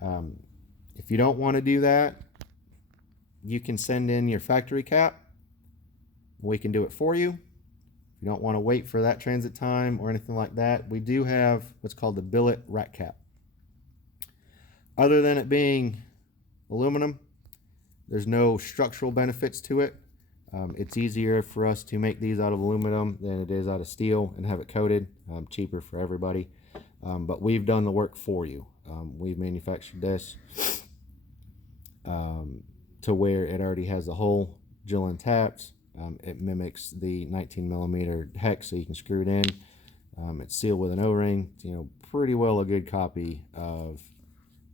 If you don't want to do that, you can send in your factory cap. We can do it for you. If you don't want to wait for that transit time or anything like that, we do have what's called the billet rack cap. Other than it being aluminum, there's no structural benefits to it. It's easier for us to make these out of aluminum than it is out of steel and have it coated. Cheaper for everybody. But we've done the work for you. We've manufactured this to where it already has the hole drill and taps. It mimics the 19mm hex, so you can screw it in. It's sealed with an O-ring. You know, pretty well a good copy of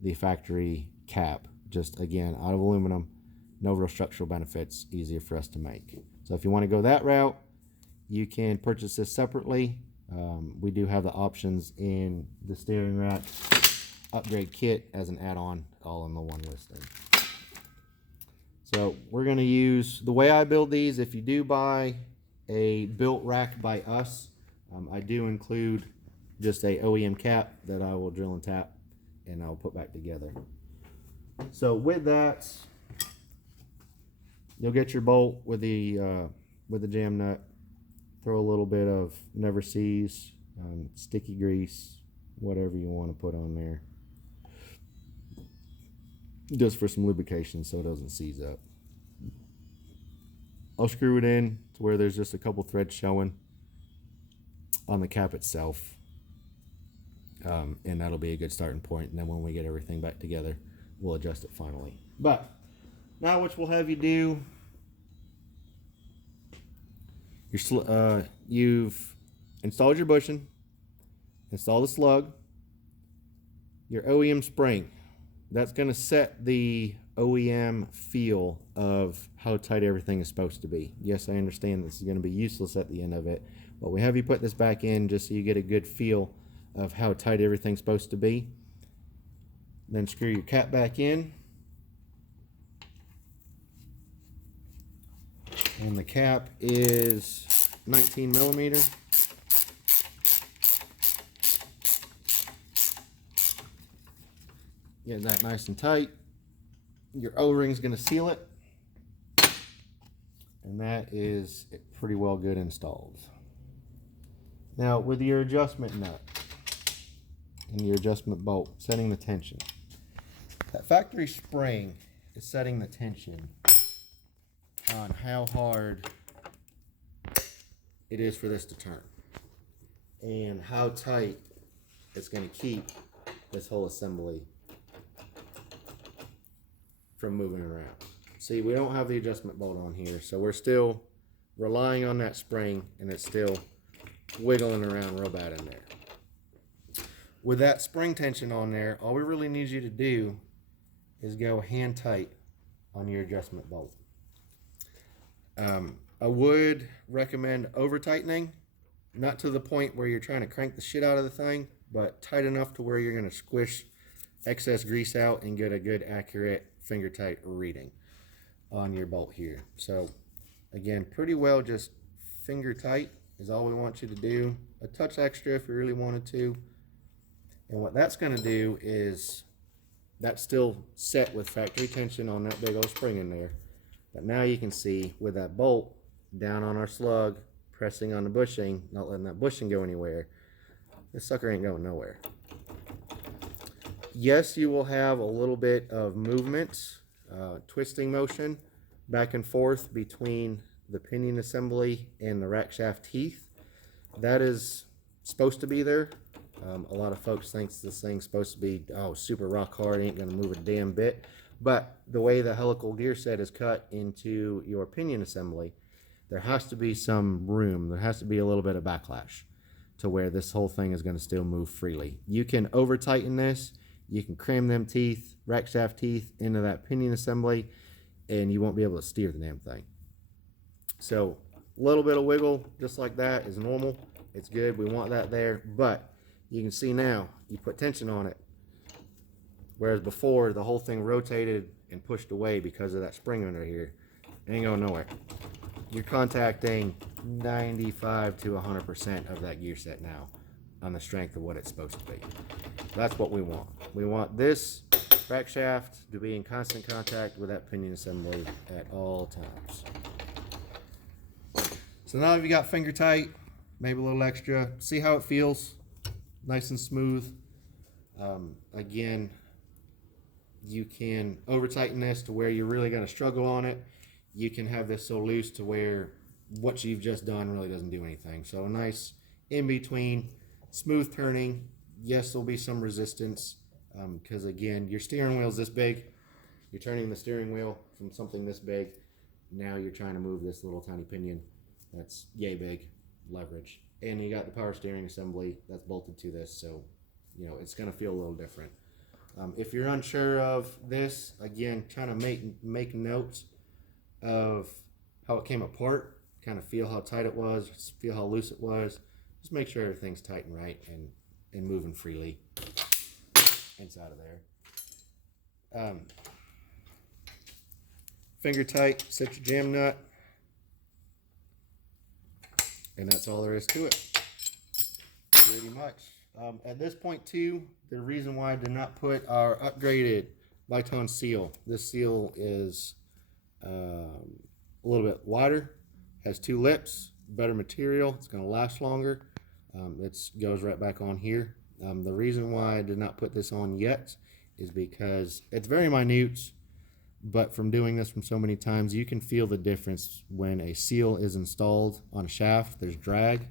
the factory cap. Just again, out of aluminum, no real structural benefits, easier for us to make. So if you want to go that route, you can purchase this separately. We do have the options in the steering rack upgrade kit as an add-on, all in the one listing. So we're going to use, the way I build these, if you do buy a built rack by us, I do include just a OEM cap that I will drill and tap and I'll put back together. So with that, you'll get your bolt with the jam nut. Throw a little bit of Never Seize, sticky grease, whatever you want to put on there, just for some lubrication so it doesn't seize up. I'll screw it in to where there's just a couple threads showing on the cap itself, and that'll be a good starting point. And then when we get everything back together, we'll adjust it finally. But now what we'll have you do, you've installed your bushing, install the slug, your OEM spring. That's going to set the OEM feel of how tight everything is supposed to be. Yes, I understand this is going to be useless at the end of it, but we have you put this back in just so you get a good feel of how tight everything's supposed to be. Then screw your cap back in. And the cap is 19mm. Get that nice and tight. Your O-ring is going to seal it. And that is pretty well good installed. Now with your adjustment nut and your adjustment bolt, setting the tension. That factory spring is setting the tension on how hard it is for this to turn and how tight it's going to keep this whole assembly from moving around. See, we don't have the adjustment bolt on here, so we're still relying on that spring and it's still wiggling around real bad in there. With that spring tension on there, all we really need you to do is go hand tight on your adjustment bolt. I would recommend over tightening, not to the point where you're trying to crank the shit out of the thing, but tight enough to where you're going to squish excess grease out and get a good accurate finger tight reading on your bolt here. So again, pretty well just finger tight is all we want you to do. A touch extra if you really wanted to. And what that's going to do is that's still set with factory tension on that big old spring in there. But now you can see with that bolt down on our slug, pressing on the bushing, not letting that bushing go anywhere, this sucker ain't going nowhere. Yes, you will have a little bit of movement, twisting motion back and forth between the pinion assembly and the rack shaft teeth. That is supposed to be there. A lot of folks think this thing's supposed to be super rock hard, ain't gonna move a damn bit. But the way the helical gear set is cut into your pinion assembly, there has to be some room, there has to be a little bit of backlash to where this whole thing is going to still move freely. You can over tighten this, you can cram them teeth, rack shaft teeth into that pinion assembly, and you won't be able to steer the damn thing. So a little bit of wiggle just like that is normal. It's good, we want that there, but you can see now you put tension on it, whereas before the whole thing rotated and pushed away because of that spring under here. It ain't going nowhere. You're contacting 95 to 100% of that gear set now on the strength of what it's supposed to be. That's what we want. We want this rack shaft to be in constant contact with that pinion assembly at all times. So now that you got finger tight, maybe a little extra, see how it feels, nice and smooth. Again, you can over tighten this to where you're really going to struggle on it. You can have this so loose to where what you've just done really doesn't do anything. So a nice in between, smooth turning. Yes, there'll be some resistance because again, your steering wheel's this big. You're turning the steering wheel from something this big. Now you're trying to move this little tiny pinion that's yay big, leverage. And you got the power steering assembly that's bolted to this, so you know it's going to feel a little different. If you're unsure of this, again, kind of make notes of how it came apart, kind of feel how tight it was, feel how loose it was. Just make sure everything's tight and right and moving freely inside of there. Finger tight, set your jam nut, and that's all there is to it, pretty much. At this point too, the reason why I did not put our upgraded Viton seal, this seal is a little bit wider, has 2 lips, better material, it's going to last longer. It goes right back on here. The reason why I did not put this on yet is because it's very minute, but from doing this from so many times, you can feel the difference when a seal is installed on a shaft. There's drag,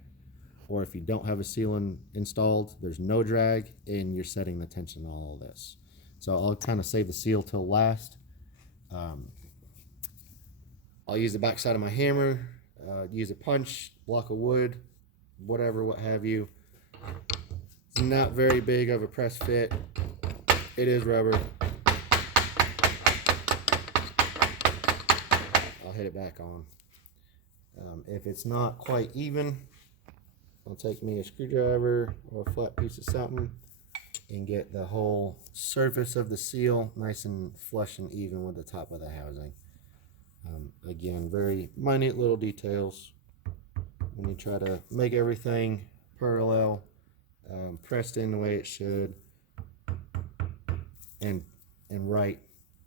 or if you don't have a seal installed, there's no drag, and you're setting the tension on all this. So I'll kind of save the seal till last. I'll use the back side of my hammer, use a punch, block of wood, whatever, what have you. It's not very big of a press fit. It is rubber. I'll hit it back on. If it's not quite even, I'll take me a screwdriver or a flat piece of something and get the whole surface of the seal nice and flush and even with the top of the housing. Again, very minute little details when you try to make everything parallel, pressed in the way it should, and right.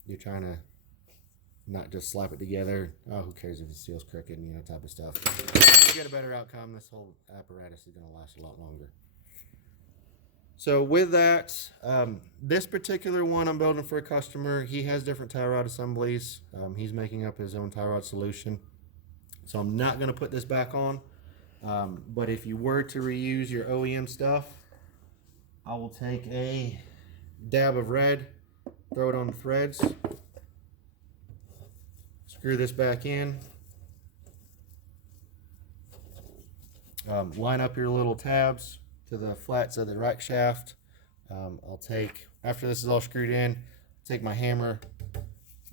You're trying to not just slap it together. Oh, who cares if the seal's crooked, you know, type of stuff. To get a better outcome, this whole apparatus is going to last a lot longer. So with that, this particular one I'm building for a customer, he has different tie rod assemblies. He's making up his own tie rod solution. So I'm not going to put this back on. But if you were to reuse your OEM stuff, I will take a dab of red, throw it on the threads, screw this back in, line up your little tabs to the flats of the rack shaft. I'll take, after this is all screwed in, take my hammer,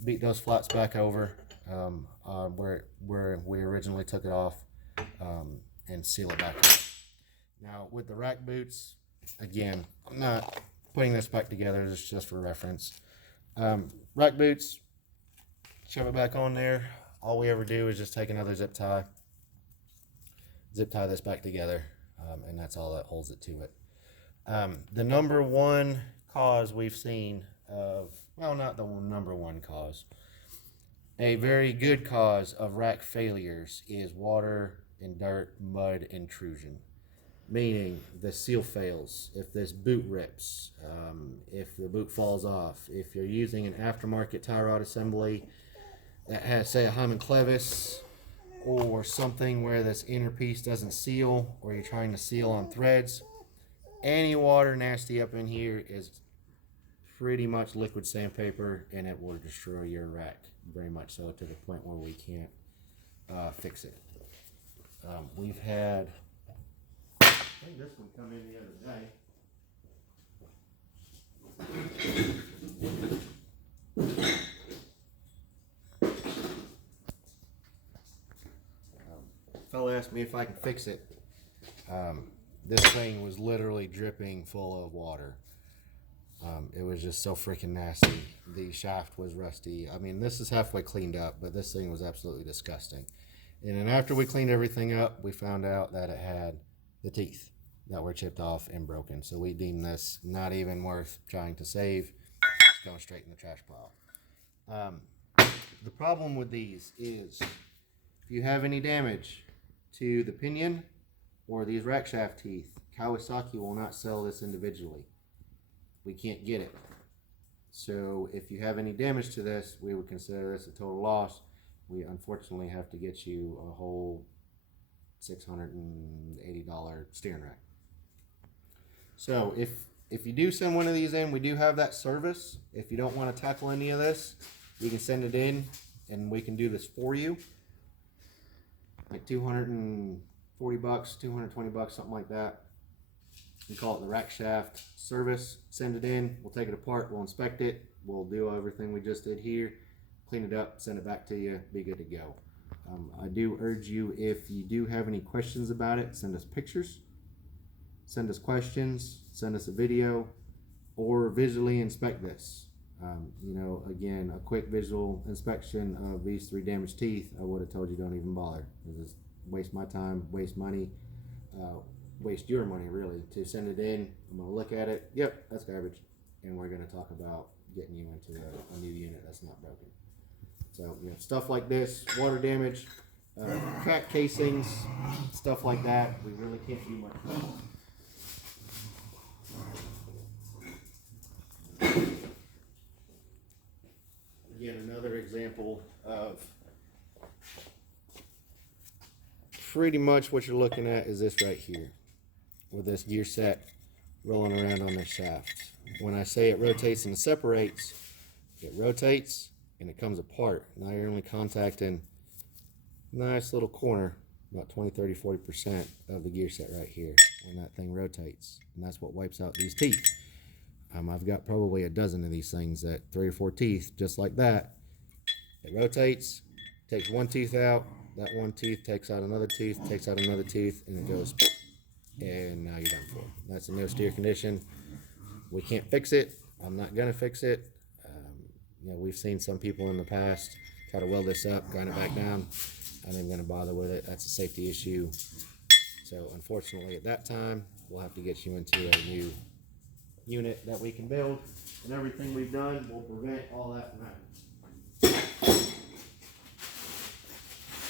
beat those flats back over where we originally took it off, and seal it back up. Now with the rack boots, again, I'm not putting this back together, it's just for reference. Rack boots, shove it back on there. All we ever do is just take another zip tie this back together, and that's all that holds it to it. The number one cause we've seen of, well, not the number one cause, a very good cause of rack failures is water and dirt, mud intrusion. Meaning the seal fails, if this boot rips, if the boot falls off, if you're using an aftermarket tie rod assembly that has, say, a Hyman clevis, or something where this inner piece doesn't seal, or you're trying to seal on threads, any water nasty up in here is pretty much liquid sandpaper, and it will destroy your rack, very much so, to the point where we can't fix it. We've had, I think this one come in the other day. Fella asked me if I can fix it. This thing was literally dripping full of water. It was just so freaking nasty. The shaft was rusty. I mean, this is halfway cleaned up, but this thing was absolutely disgusting. And then after we cleaned everything up, we found out that it had the teeth that were chipped off and broken. So we deemed this not even worth trying to save. going straight in the trash pile. The problem with these is if you have any damage to the pinion or these rack shaft teeth, Kawasaki will not sell this individually. We can't get it. So if you have any damage to this, we would consider this a total loss. We unfortunately have to get you a whole $680 steering rack. So if you do send one of these in, we do have that service. If you don't want to tackle any of this, you can send it in and we can do this for you. Like $240, $220, something like that. We call it the rack shaft service. Send it in, we'll take it apart, we'll inspect it, we'll do everything we just did here, clean it up, send it back to you, be good to go. I do urge you, if you do have any questions about it, send us pictures, send us questions, send us a video, or visually inspect this. You know, again, a quick visual inspection of these 3 damaged teeth, I would have told you don't even bother. Just waste my time, waste money, waste your money really, to send it in. I'm going to look at it, yep, that's garbage, and we're going to talk about getting you into a new unit that's not broken. So, you know, stuff like this, water damage, crack casings, stuff like that, we really can't do much about. Again, another example of pretty much what you're looking at is this right here, with this gear set rolling around on this shaft. When I say it rotates and separates, it rotates and it comes apart. Now you're only contacting a nice little corner, about 20, 30, 40% of the gear set right here when that thing rotates. And that's what wipes out these teeth. I've got probably a dozen of these things, that 3 or 4 teeth, just like that. It rotates, takes one tooth out, that one tooth takes out another tooth, takes out another tooth, and it goes, and now you're done for. That's a no steer condition. We can't fix it. I'm not gonna fix it. You know, we've seen some people in the past try to weld this up, grind it back down. I ain't even gonna bother with it. That's a safety issue. So unfortunately, at that time, we'll have to get you into a new unit that we can build, and everything we've done will prevent all that from happening.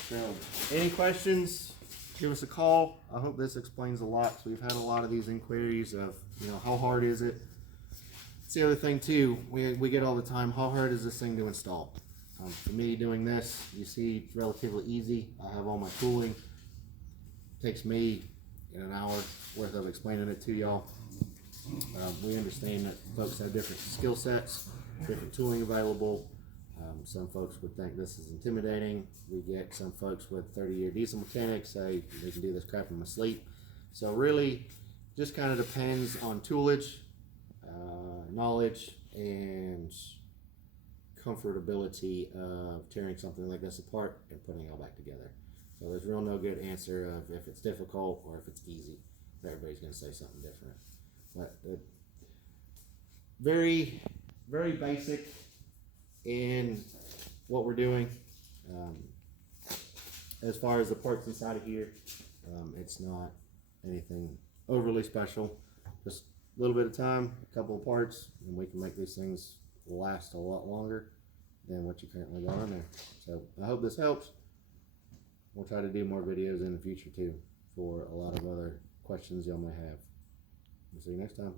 So, any questions, give us a call. I hope this explains a lot. So we've had a lot of these inquiries of, you know, how hard is it? It's the other thing too, we get all the time, how hard is this thing to install? For me, doing this, you see, it's relatively easy. I have all my tooling. It takes me an hour worth of explaining it to y'all. We understand that folks have different skill sets, different tooling available. Some folks would think this is intimidating. We get some folks with 30-year diesel mechanics say they can do this crap in my sleep. So really, just kind of depends on toolage, knowledge, and comfortability of tearing something like this apart and putting it all back together. So there's real no good answer of if it's difficult or if it's easy. Everybody's going to say something different. But very, very basic in what we're doing. As far as the parts inside of here, it's not anything overly special. Just a little bit of time, a couple of parts, and we can make these things last a lot longer than what you currently got on there. So I hope this helps. We'll try to do more videos in the future too for a lot of other questions y'all may have. We'll see you next time.